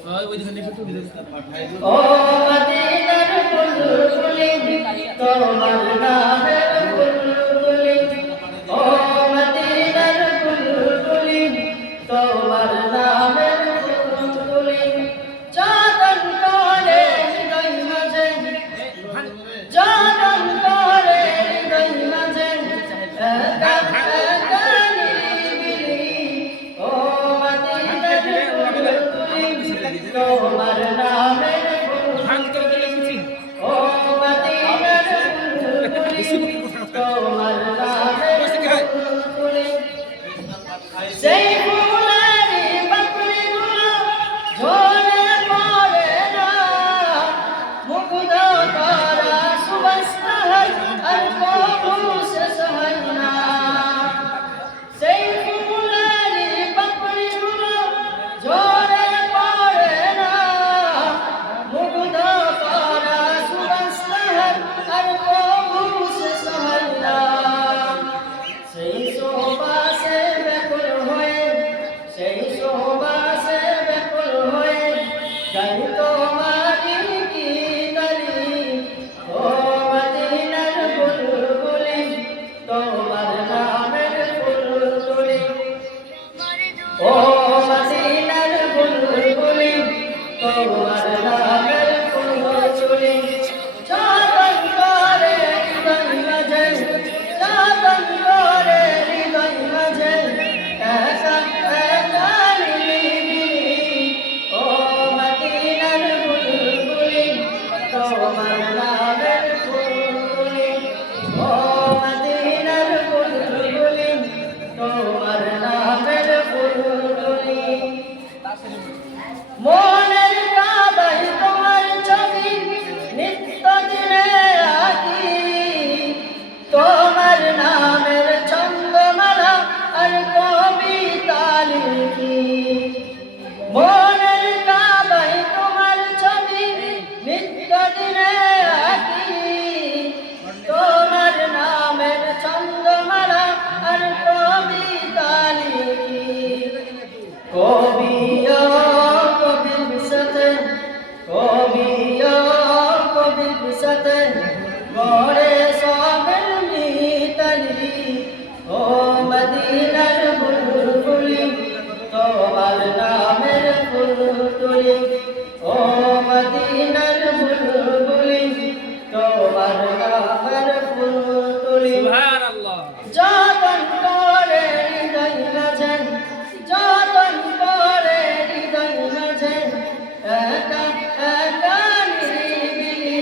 ও মদিনার বুলবুলি তোমার নামের বুলবুলি ও মদিনার বুলবুলি তোমার নামের বুলবুলি জাগন করে হৃদয় মাঝে জাগন করে হৃদয় মাঝে একা একা নিরিবিলি ও মদিনার বুলবুলি তোমার নামের বুলবুলি ও মদিনার বুলবুলি তোমার নামের বুলবুলি সেই ফুলের পাপড়িগুলো ঝরে পড়ে না মুগ্ধ করা সুবাসনায় আর কবু শেষ হয় না সেই ফুলের পাপড়িগুলো ঝরে পড়ে না মুগ্ধ করা সুবাসনায় আর কবু শেষ হয় না সেই সুবাসে ব্যাকুল হয়ে সেই সুবাসে ব্যাকুল হয়ে গাই তোমারি গীতালি ও মদিনার বুলবুলি তোমার নামের বুলবুলি ও মদিনার বুলবুলি তোমার নামের বুলবুলি জাগন করে হৃদয় মাঝে জাগন করে হৃদয় মাঝে একা একা নিরিবিলি ও মদিনার বুলবুলি তোমার নামের বুলবুলি ও মদিনার বুলবুলি তোমার নামের বুলবুলি মনের কাবায় তোমার ছবি নিত্য দিনে আঁকি তোমার নামের ছন্দমালা আর কবিতা লিখি মনের কাবায় তোমার ছবি নিত্য দিনে আঁকি তোমার নামের ছন্দমালা আর কবিতা লিখি কবিয়া কবির সাথে কবিয়া কবির সাথে গড়ে সবের মিতালি ও মদিনার বুলবুলি তোমার নামের বুলবুলি ও মদিনার বুলবুলি তোমার নামের বুলবুলি সুবহানাল্লাহ জাগন করে হৃদয় মাঝে জাগন করে হৃদয় মাঝে একা একা নিরিবিলি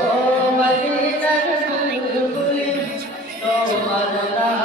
ও মদিনার বুলবুলি তোমার নাম